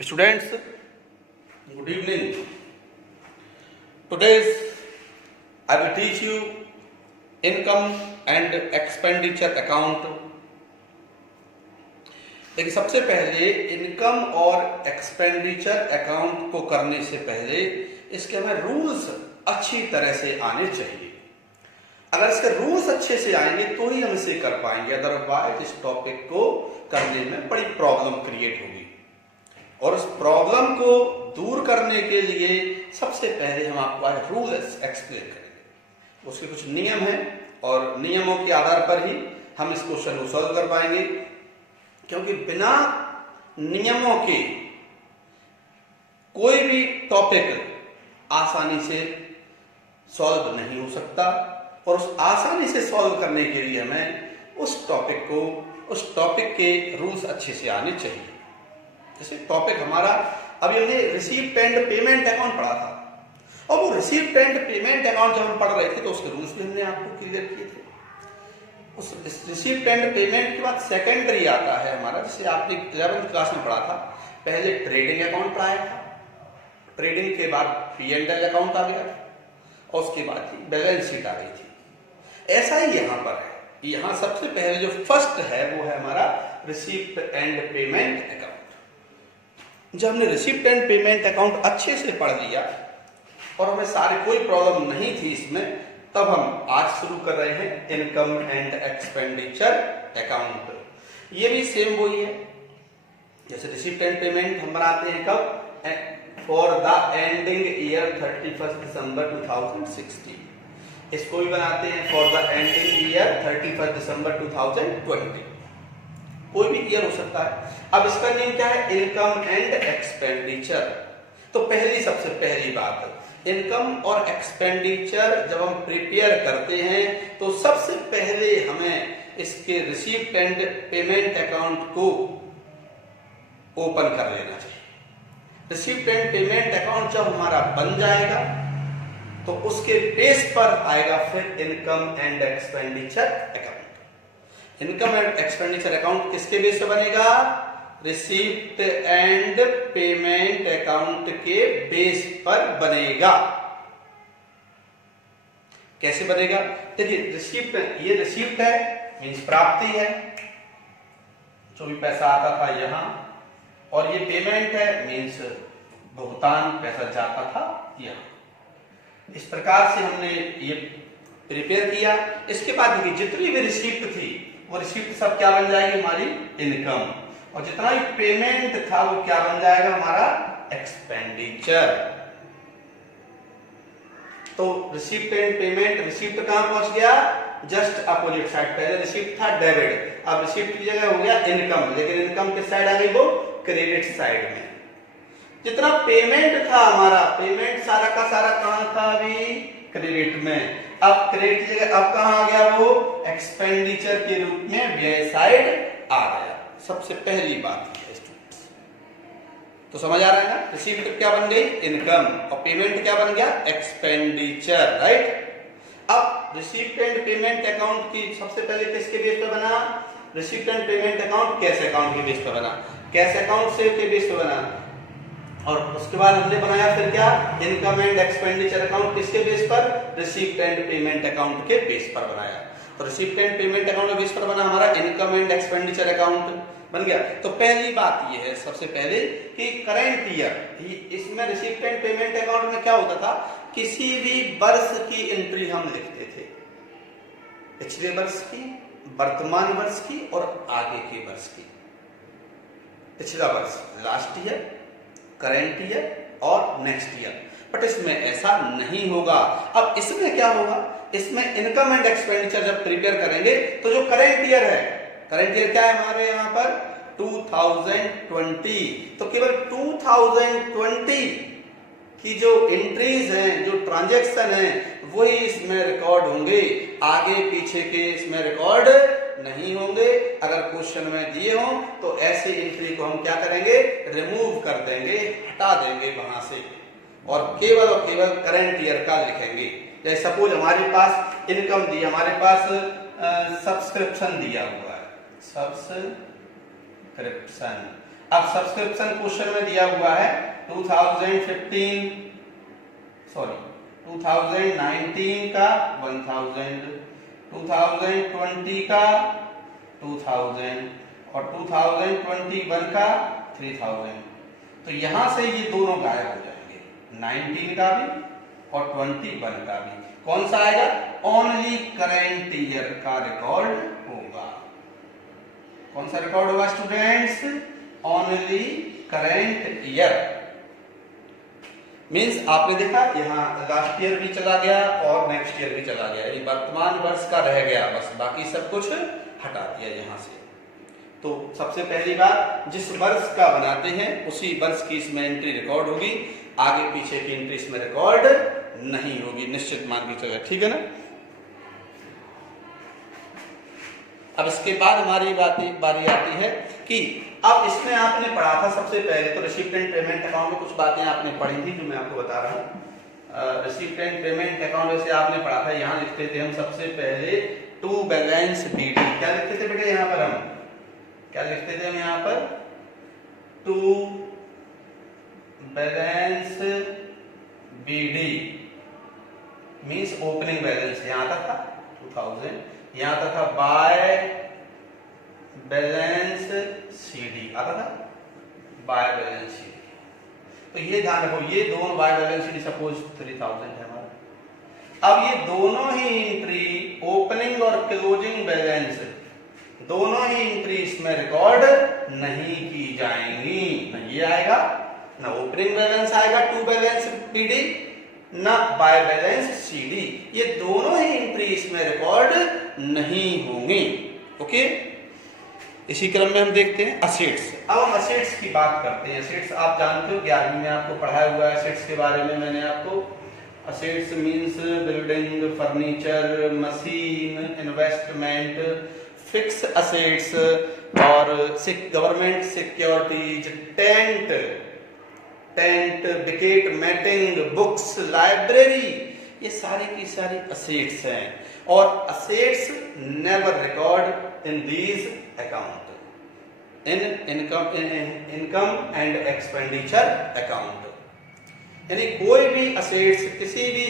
Students, good evening. Today I will teach you income and expenditure account. देखिए, सबसे पहले income और expenditure account को करने से पहले इसके हमें रूल्स अच्छी तरह से आने चाहिए। अगर इसके रूल्स अच्छे से आएंगे तो ही हम इसे कर पाएंगे, अदरवाइज इस टॉपिक को करने में बड़ी प्रॉब्लम क्रिएट होगी। और उस प्रॉब्लम को दूर करने के लिए सबसे पहले हम आपको आज रूल्स एक्सप्लेन करेंगे। उसके कुछ नियम हैं और नियमों के आधार पर ही हम इस क्वेश्चन को सॉल्व कर पाएंगे, क्योंकि बिना नियमों के कोई भी टॉपिक आसानी से सॉल्व नहीं हो सकता। और उस आसानी से सॉल्व करने के लिए हमें उस टॉपिक के रूल्स अच्छे से आने चाहिए। जैसे टॉपिक हमारा अभी हमने रिसीप्ट एंड पेमेंट अकाउंट पढ़ा था, और वो रिसीप्ट एंड पेमेंट अकाउंट जब हम पढ़ रहे थे तो उसके रूल्स भी हमने आपको क्लियर किए थे। उस रिसीप्ट एंड पेमेंट के बाद सेकेंडरी आता है हमारा, जिसे आपने 11th क्लास में पढ़ा था। पहले ट्रेडिंग अकाउंट पढ़ाया था, ट्रेडिंग के बाद P&L अकाउंट आ गया था, और उसके बाद ही बैलेंस शीट आ गई थी। ऐसा ही यहाँ पर है। यहाँ सबसे पहले जो फर्स्ट है वो है हमारा रिसीप्ट एंड पेमेंट अकाउंट। जब हमने रिसीप्ट एंड पेमेंट अकाउंट अच्छे से पढ़ लिया और हमें सारे कोई प्रॉब्लम नहीं थी इसमें, तब हम आज शुरू कर रहे हैं इनकम एंड एक्सपेंडिचर अकाउंट। ये भी सेम वही है, जैसे रिसीप्ट एंड पेमेंट हम बनाते हैं कब? फॉर द एंडिंग ईयर 31 दिसंबर 2016। इसको भी बनाते हैं फॉर द एंडिंग ईयर 31 दिसंबर 2020। कोई भी ईयर हो सकता है। अब इसका नेम क्या है? Income and expenditure. तो सबसे पहली बात, इनकम और एक्सपेंडिचर जब हम प्रिपेयर करते हैं तो सबसे पहले हमें इसके रिसीप्ट एंड पेमेंट अकाउंट को ओपन कर लेना चाहिए। रिसीप्ट एंड पेमेंट अकाउंट जब हमारा बन जाएगा तो उसके बेस पर आएगा फिर income and expenditure account. Income and expenditure account किसके बेस पर बनेगा? रिसीप्ट एंड पेमेंट अकाउंट के बेस पर बनेगा। कैसे बनेगा? देखिए, ये रिसीप्ट है, मींस प्राप्ति है, जो भी पैसा आता था यहां, और ये पेमेंट है, मींस भुगतान, पैसा जाता था यहां। इस प्रकार से हमने ये प्रिपेयर किया। इसके बाद देखिए, जितनी भी रिसीप्ट थी वो रिसीप्ट सब क्या बन जाएगी? हमारी इनकम। और जितना भी पेमेंट था वो क्या बन जाएगा? हमारा एक्सपेंडिचर। तो रिसीप्ट एंड पेमेंट, रिसीप्ट कहां पहुंच गया? Just opposite side. पहले रिसीप्ट था डेबिट, अब रिसीप्ट की जगह हो गया इनकम, लेकिन इनकम किस साइड आ गई? वो क्रेडिट साइड में। जितना पेमेंट था हमारा, पेमेंट सारा का सारा कहां था? अभी क्रेडिट में। अब क्रेडिट की जगह अब कहां आ गया? वो एक्सपेंडिचर के रूप में व्यय साइड आ गया। सबसे पहली बात है स्टूडेंट्स, तो समझ आ रहा है ना? रिसीप्ट क्या बन गई? इनकम, और पेमेंट क्या बन गया? Expenditure, right. अब रिसीप्ट एंड पेमेंट अकाउंट की सबसे पहले किसके बेस पे बना? Receipt and payment account cash account के बेस पे बना, कैश अकाउंट से के बेस पे बना। और उसके बाद हमने बनाया फिर क्या? इनकम एंड एक्सपेंडिचर अकाउंट किसके बेस पर? रिसीप्ट एंड पेमेंट अकाउंट के बेस पर बनाया। तो रिसीप्ट एंड पेमेंट अकाउंट के बेस पर बना हमारा इनकम एंड एक्सपेंडिचर अकाउंट बन गया। तो पहली बात ये है सबसे पहले कि करंट ईयर, इसमें रिसीप्ट एंड पेमेंट अकाउंट में क्या होता था? किसी भी वर्ष की एंट्री हम लिखते थे, पिछले वर्ष की, वर्तमान वर्ष की और आगे के वर्ष की। पिछला वर्ष लास्ट ईयर, करंट ईयर और नेक्स्ट ईयर। बट इसमें ऐसा नहीं होगा। अब इसमें क्या होगा? इसमें इनकम एंड एक्सपेंडिचर जब प्रिपेयर करेंगे तो जो करंट ईयर है, करंट ईयर क्या है हमारे यहाँ पर? 2020। तो केवल 2020 की जो एंट्रीज हैं, जो ट्रांजैक्शन हैं, वही इसमें रिकॉर्ड होंगे। आगे पीछे के इसमें रिकॉर्ड नहीं होंगे। अगर क्वेश्चन में दिए हों तो ऐसे एंट्री को हम क्या करेंगे? रिमूव कर देंगे, हटा देंगे वहां से, और केवल करंट ईयर का लिखेंगे। जैसे सपोज हमारे पास इनकम दी, हमारे पास सब्सक्रिप्शन दिया हुआ है, सब्सक्रिप्शन। अब सब्सक्रिप्शन क्वेश्चन में दिया हुआ है 2019 का 1000, 2020 का 2000 और 2021 का 3000। तो यहां से ये दोनों गायब हो जाएंगे, 19 का भी और 21 का भी। कौन सा आएगा? ओनली करेंट ईयर का रिकॉर्ड होगा। कौन सा रिकॉर्ड होगा students? Only current year. Means आपने देखा यहाँ लास्ट ईयर भी चला गया और नेक्स्ट ईयर भी चला गया, यानी वर्तमान वर्ष का रह गया, बस बाकी सब कुछ हटा दिया यहां से। तो सबसे पहली बात, जिस वर्ष का बनाते हैं उसी वर्ष की इसमें एंट्री रिकॉर्ड होगी, आगे पीछे की एंट्री इसमें रिकॉर्ड नहीं होगी, निश्चित मान के चले, ठीक है ना। अब इसके बाद हमारी बारी आती है कि अब इसमें आपने पढ़ा था सबसे पहले तो रिसीप्ट एंड पेमेंट अकाउंट में कुछ बातें आपने पढ़ी थी जो मैं आपको बता रहा हूँ। रिसीप्ट एंड पेमेंट अकाउंट वैसे आपने पढ़ा था, यहाँ लिखते थे हम सबसे पहले टू बैलेंस बीडी। क्या लिखते थे बेटा यहाँ पर? हम क्या लिखते थे? हम यहाँ पर to balance BD means opening balance, यहाँ तक था 2000, यहाँ तक था बाय बैलेंस सीडी आता था, बाय बैलेंस सीडी। तो ये ध्यान रखो, ये दोनों बाय बैलेंस सीडी सपोज 3000 है हमारा। अब ये दोनों ही एंट्री ओपनिंग और क्लोजिंग बैलेंस दोनों ही एंट्री इसमें रिकॉर्ड नहीं की जाएंगी। ना ये आएगा, ना ओपनिंग बैलेंस आएगा टू बैलेंस बीडी, ना बाय बैलेंस सीडी, ये दोनों ही एंट्री इसमें रिकॉर्ड नहीं होंगी। ओके, इसी क्रम में हम देखते हैं असेट्स। अब हम असेट्स की बात करते हैं। असेट्स आप जानते हो, 11वीं में आपको पढ़ाया हुआ है असेट्स के बारे में मैंने आपको। Assets means building, furniture, machine, investment, fixed assets और government securities, tent, wicket, matting, books, library, ये सारी की सारी असेट्स हैं। और assets never record in these account, in income and expenditure account. यानी कोई भी असेट्स, किसी भी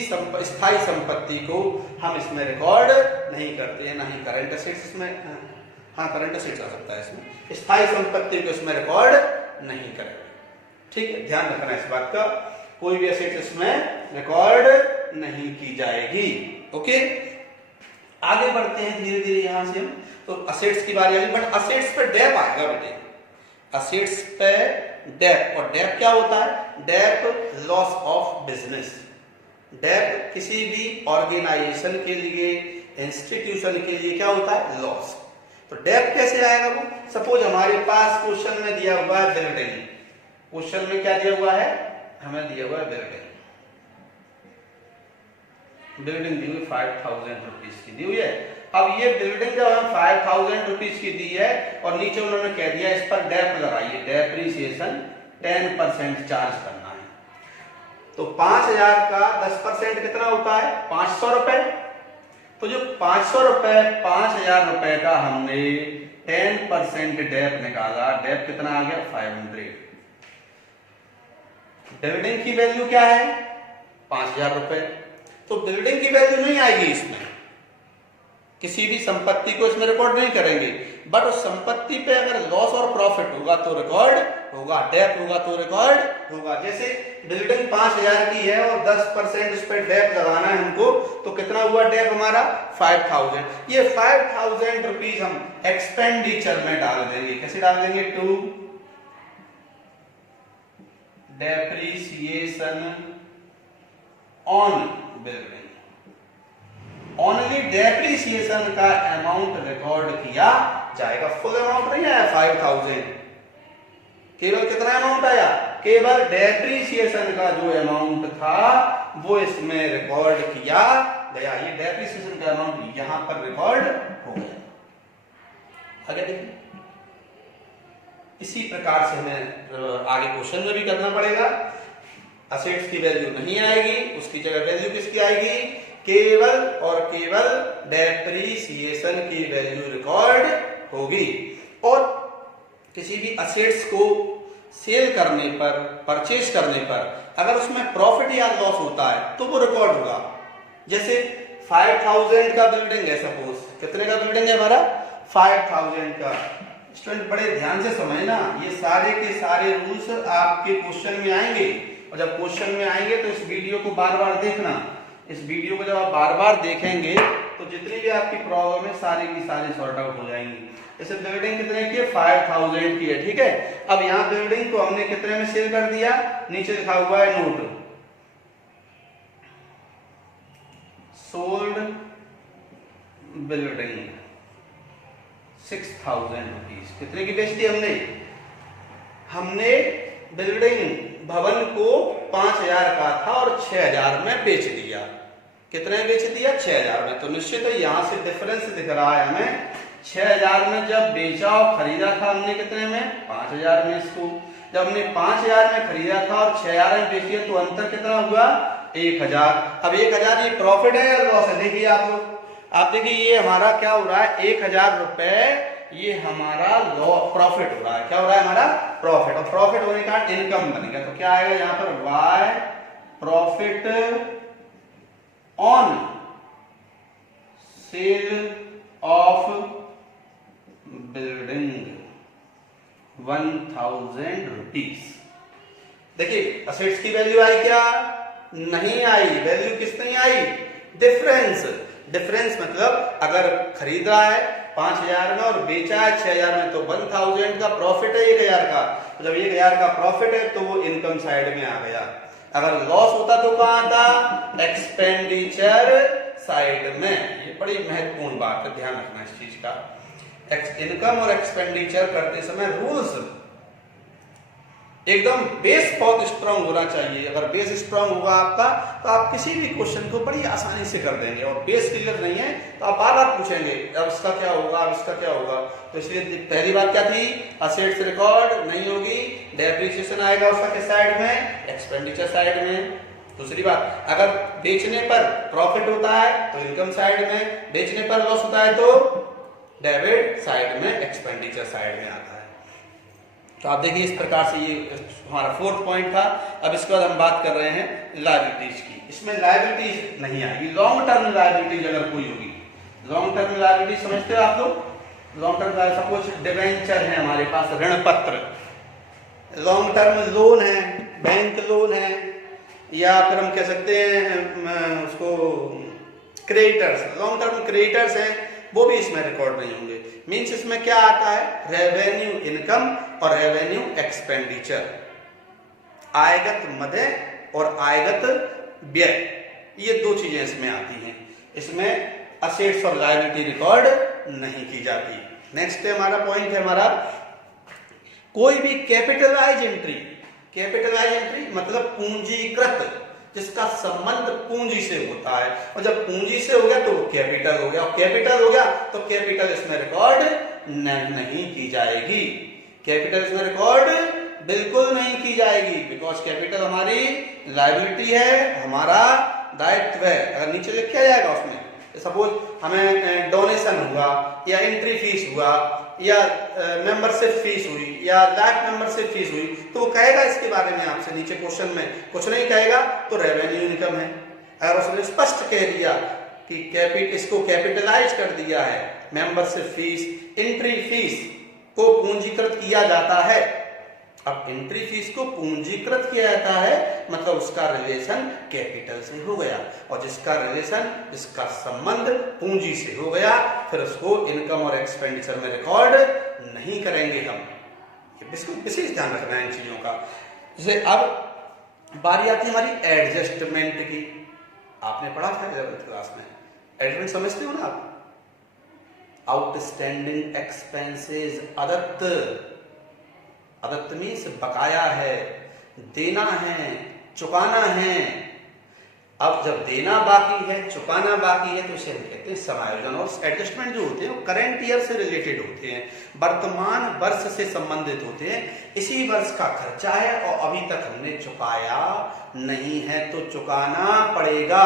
स्थायी संपत्ति को हम इसमें रिकॉर्ड नहीं करते हैं, ना ही करंट असेट्स इसमें, हाँ करंट असेट्स आ सकता है इसमें, स्थायी संपत्ति को इसमें रिकॉर्ड नहीं करेंगे। ठीक है, ध्यान रखना इस बात का, कोई भी असेट्स इसमें रिकॉर्ड नहीं की जाएगी। ओके, आगे बढ़ते हैं धीरे धीरे यहां से हम। तो असेट्स की बारी आ गई, बट असेट्स पे डेप आएगा बेटे, असेट्स पे डेप। और डेप क्या होता है? Dep loss of business. Dep किसी भी ऑर्गेनाइजेशन के लिए, इंस्टीट्यूशन के लिए क्या होता है? लॉस। तो डेप कैसे आएगा वो? सपोज हमारे पास क्वेश्चन में दिया हुआ है बिल्डिंग, क्वेश्चन में क्या दिया हुआ है? हमें दिया हुआ है बिल्डिंग दी हुई 5000 रुपीज की दी हुई है। अब ये बिल्डिंग जब हम 5000 रुपीज की दी है और नीचे उन्होंने कह दिया इस पर डेप लगाइए, डेप्रिसिएशन 10% चार्ज करना है। तो 5000 का 10% कितना होता है? 500 रुपए। तो जो 500 रुपए, 5000 रुपए का हमने 10% डेप निकाला, डेप कितना आ गया? 500। बिल्डिंग की वैल्यू क्या है? 5000 रुपए। तो बिल्डिंग की वैल्यू नहीं आएगी इसमें, किसी भी संपत्ति को इसमें रिकॉर्ड नहीं करेंगे, बट उस संपत्ति पे अगर लॉस और प्रॉफिट होगा तो रिकॉर्ड होगा, डेप होगा तो रिकॉर्ड होगा। जैसे बिल्डिंग 5000 की है और 10% उस पर डेप लगाना है हमको, तो कितना हुआ डेप हमारा? 5000। ये 5000 रुपीज हम एक्सपेंडिचर में डाल देंगे। कैसे डाल देंगे? To depreciation on building. Only depreciation का अमाउंट रिकॉर्ड किया जाएगा, फुल अमाउंट नहीं आया 5000, केवल कितना अमाउंट आया? केवल डेप्रिसिएशन का जो अमाउंट था वो इसमें रिकॉर्ड किया गया। ये डेप्रिसिएशन का अमाउंट यहां पर रिकॉर्ड हो गया। आगे देखिए, इसी प्रकार से हमें आगे क्वेश्चन में भी करना पड़ेगा। असेट्स की वैल्यू नहीं आएगी, उसकी जगह वैल्यू किसकी आएगी? केवल और केवल डेप्रिसिएशन की वैल्यू रिकॉर्ड होगी। और किसी भी असेट्स को सेल करने पर, परचेज करने पर अगर उसमें प्रॉफिट या लॉस होता है तो वो रिकॉर्ड होगा। जैसे 5000 का बिल्डिंग है, सपोज कितने का बिल्डिंग है हमारा, 5000 का। स्टूडेंट बड़े ध्यान से समझना, ये सारे के सारे रूल्स आपके क्वेश्चन में आएंगे, और जब क्वेश्चन में आएंगे तो इस वीडियो को बार बार देखना। इस वीडियो को जब आप बार बार देखेंगे तो जितनी भी आपकी प्रॉब्लम है सारी की सारी सॉर्ट आउट हो जाएंगी। जैसे बिल्डिंग कितने की है, 5000 की है, ठीक है। अब यहाँ बिल्डिंग को हमने कितने में सेल कर दिया, नीचे लिखा हुआ है नोट, सोल्ड बिल्डिंग 6000 रुपीज। कितने की बेच दी हमने, हमने बिल्डिंग भवन को 5000 का था और 6000 में बेच दिया। कितने में बेच दिया, 6000 में। तो निश्चित है यहां से डिफरेंस दिख रहा है हमें, 6000 में जब बेचा और खरीदा था हमने कितने में, 5000 में। इसको जब हमने 5000 में खरीदा था और 6000 में बेच दिया तो अंतर कितना हुआ, 1000। अब 1000 ये प्रॉफिट है या लॉस है, देखिए आप लोग, आप देखिए ये हमारा क्या हो रहा है, 1000 रुपए ये हमारा प्रॉफिट हो रहा है। क्या हो रहा है, हमारा प्रॉफिट। और प्रॉफिट होने का इनकम बनेगा, तो क्या आएगा यहाँ पर, by profit on sale of building 1000 rupees. देखिए असेट्स की वैल्यू आई क्या, नहीं आई। वैल्यू किस नहीं आई, डिफरेंस। डिफरेंस मतलब अगर खरीदा है 5000 में और बेचा है 6000 में तो 1000 का प्रॉफिट है 1000 का। तो जब 1000 का प्रॉफिट है तो वो इनकम साइड में आ गया। अगर लॉस होता तो कहां था, एक्सपेंडिचर साइड में। ये बड़ी महत्वपूर्ण बात है, ध्यान रखना इस चीज का। इनकम और एक्सपेंडिचर करते समय रूल्स एकदम बेस बहुत स्ट्रांग होना चाहिए। अगर बेस स्ट्रांग होगा आपका तो आप किसी भी क्वेश्चन को बड़ी आसानी से कर देंगे। और बेस क्लियर नहीं है तो आप बार बार पूछेंगे अब इसका क्या होगा, अब इसका क्या होगा। तो इसलिए पहली बात क्या थी, असेट्स रिकॉर्ड नहीं होगी, डेप्रिसिएशन आएगा उसका किस साइड में, एक्सपेंडिचर साइड में। दूसरी बात, अगर बेचने पर प्रॉफिट होता है तो इनकम साइड में, बेचने पर लॉस होता है तो डेबिट साइड में, एक्सपेंडिचर साइड में आता है। तो आप देखिए इस प्रकार से ये हमारा 4th पॉइंट था। अब इसके बाद हम बात कर रहे हैं लायबिलिटीज की। इसमें लायबिलिटीज नहीं आएगी, लॉन्ग टर्म लायबिलिटीज अगर कोई होगी। लॉन्ग टर्म लायबिलिटीज समझते हो आप लोग, लॉन्ग टर्म सपोज डिबेंचर है हमारे पास, ऋण पत्र, लॉन्ग टर्म लोन है, बैंक लोन है, या फिर हम कह सकते हैं उसको क्रेडिटर्स, लॉन्ग टर्म क्रेडिटर्स हैं, वो भी इसमें रिकॉर्ड नहीं होंगे। मींस इसमें क्या आता है, रेवेन्यू इनकम और रेवेन्यू एक्सपेंडिचर, आयगत मदेय और आयगत व्यय, ये दो चीजें इसमें आती हैं। इसमें असेट्स और लायबिलिटी रिकॉर्ड नहीं की जाती। नेक्स्ट है हमारा पॉइंट है हमारा, कोई भी कैपिटलाइज एंट्री, कैपिटलाइज एंट्री मतलब पूंजीकृत, जिसका संबंध पूंजी से होता है। और जब पूंजी से हो गया तो कैपिटल हो गया, और कैपिटल हो गया तो कैपिटल इसमें रिकॉर्ड नहीं की जाएगी। कैपिटल इसमें रिकॉर्ड बिल्कुल नहीं की जाएगी, बिकॉज कैपिटल हमारी लायबिलिटी है, हमारा दायित्व है। अगर नीचे लिखा जाएगा उसमें, सपोज हमें डोनेशन हुआ या एंट्री फीस हुआ या मेंबरशिप फीस हुई या लाइफ मेंबरशिप फीस हुई, तो वो कहेगा इसके बारे में आपसे नीचे क्वेश्चन में, कुछ नहीं कहेगा तो रेवेन्यू इनकम है। अगर उसने स्पष्ट कह दिया कि इसको कैपिटलाइज कर दिया है, मेंबरशिप फीस, एंट्री फीस को पूंजीकृत किया जाता है। अब एंट्री फीस को पूंजीकृत किया जाता है मतलब उसका रिलेशन कैपिटल से हो गया, और जिसका रिलेशन, जिसका संबंध पूंजी से हो गया, फिर उसको इनकम और एक्सपेंडिचर में रिकॉर्ड नहीं करेंगे हम। ये विशेष ध्यान रखना है इन चीजों का। जैसे अब बारी आती है हमारी एडजस्टमेंट की। आपने पढ़ा था 11th क्लास में, एडजस्टमेंट समझते हो ना आप? आउटस्टैंडिंग एक्सपेंसेस, अदत्त, अदत्त मीन्स बकाया है, देना है, चुकाना है। अब जब देना बाकी है, चुकाना बाकी है, तो इसे हम कहते हैं समायोजन। और एडजस्टमेंट जो होते हैं वो करंट ईयर से रिलेटेड होते हैं, वर्तमान वर्ष से संबंधित होते हैं। इसी वर्ष का खर्चा है और अभी तक हमने चुकाया नहीं है तो चुकाना पड़ेगा।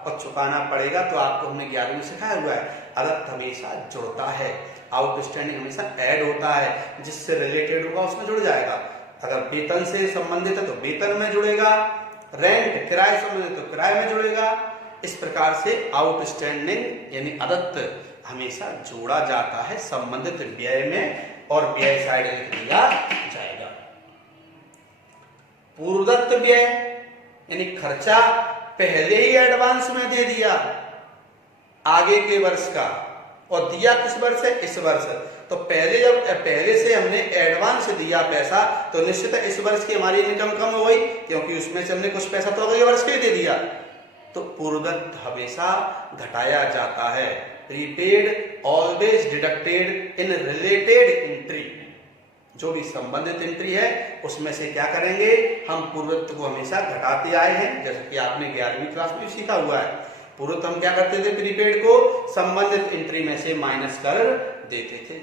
और चुकाना पड़ेगा तो आपको हमने 11वीं में सिखाया हुआ है, अदत्त हमेशा जुड़ता है, आउटस्टैंडिंग हमेशा ऐड होता है, जिससे रिलेटेड होगा उसमें जुड़ जाएगा। अगर वेतन से संबंधित है तो वेतन में जुड़ेगा, रेंट किराए से संबंधित तो किराए में जुड़ेगा। इस प्रकार से आउटस्टैंडिंग यानी अदत्त हमेशा जोड़ा जाता है संबंधित व्यय में और व्यय साइड लिख दिया जाएगा। पूर्वदत्त व्यय यानी खर्चा पहले ही एडवांस में दे दिया आगे के वर्ष का, और दिया किस वर्ष है, इस वर्ष। तो पहले से हमने एडवांस दिया पैसा तो निश्चित है इस वर्ष की हमारी इनकम कम हो गई, क्योंकि उसमें से हमने कुछ पैसा तो अगले वर्ष के दे दिया। तो पूर्वदत्त हमेशा घटाया जाता है। Prepaid always deducted in related entry, जो भी संबंधित एंट्री है उसमें से क्या करेंगे, हम पूर्वदत्त को हमेशा घटाते आए हैं। जैसे कि आपने 11वीं क्लास में सीखा हुआ है, पूर्वदत्त हम क्या करते थे, प्रीपेड को संबंधित एंट्री में से माइनस कर देते थे।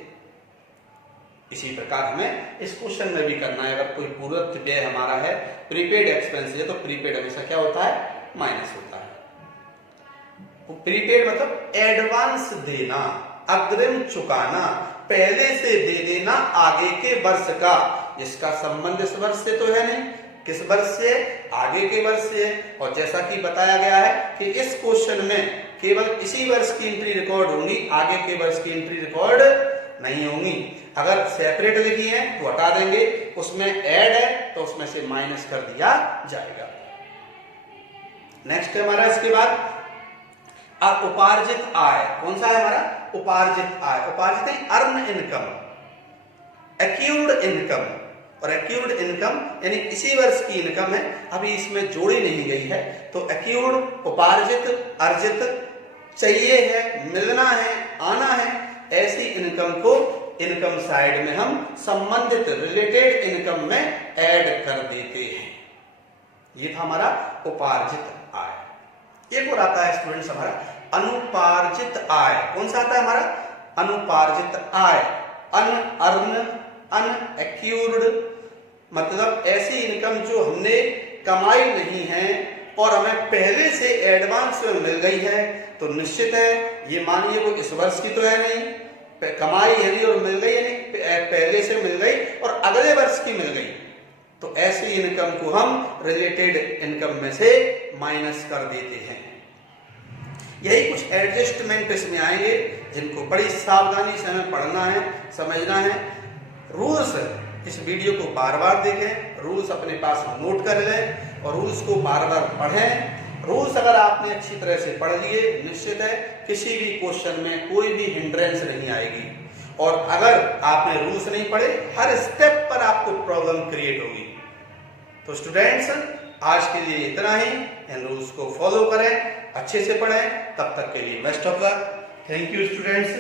इसी प्रकार हमें इस क्वेश्चन में भी करना है। अगर कोई पूर्वदत्त व्यय हमारा है, प्रीपेड एक्सपेंस है, तो प्रीपेड हमेशा क्या होता है, माइनस होता है। प्रीपेड मतलब एडवांस देना, अग्रिम चुकाना, पहले से दे देना आगे के वर्ष का, जिसका संबंध इस वर्ष से तो है नहीं, किस वर्ष से, आगे के वर्ष से। और जैसा कि बताया गया है कि इस क्वेश्चन में केवल इसी वर्ष की एंट्री रिकॉर्ड होंगी, आगे के वर्ष की एंट्री रिकॉर्ड नहीं होंगी। अगर सेपरेट लिखी है तो हटा देंगे, उसमें ऐड है तो उसमें से माइनस कर दिया जाएगा। नेक्स्ट है हमारा इसके बाद उपार्जित आय। कौन सा है हमारा, उपार्जित आय। उपार्जित है अर्न इनकम, एक्यूर्ड इनकम, और एक्यूर्ड इनकम यानी इसी वर्ष की इनकम है, अभी इसमें जोड़ी नहीं गई है। तो एक्यूर्ड, उपार्जित, अर्जित, चाहिए है, मिलना है, आना है, ऐसी इनकम को इनकम साइड में हम संबंधित रिलेटेड इनकम में ऐड कर देते हैं। ये था हमारा उपार्जित आय। एक और आता है स्टूडेंट्स हमारा अनुपार्जित आय। कौन सा आता है हमारा, अनुपार्जित आय। अनएक्यूर्ड मतलब ऐसी इनकम जो हमने कमाई नहीं है और हमें पहले से एडवांस में मिल गई है। तो निश्चित है ये मानिए कोई इस वर्ष की तो है नहीं, कमाई है नहीं और मिल गई, यानी पहले से मिल गई और अगले वर्ष की मिल गई। तो ऐसी इनकम को हम रिलेटेड इनकम में से माइनस कर देते हैं। यही कुछ एडजस्टमेंट इसमें आएंगे जिनको बड़ी सावधानी से हमें पढ़ना है, समझना है। रूल्स, इस वीडियो को बार बार देखें, रूल्स अपने पास नोट कर लें और रूल्स को बार बार पढ़ें। रूल्स अगर आपने अच्छी तरह से पढ़ लिए, निश्चित है किसी भी क्वेश्चन में कोई भी हिंड्रेंस नहीं आएगी। और अगर आपने रूल्स नहीं पढ़े, हर स्टेप पर आपको प्रॉब्लम क्रिएट होगी। तो स्टूडेंट्स आज के लिए इतना ही। इन रूल्स को फॉलो करें, अच्छे से पढ़ें। तब तक के लिए best of luck. Thank you students.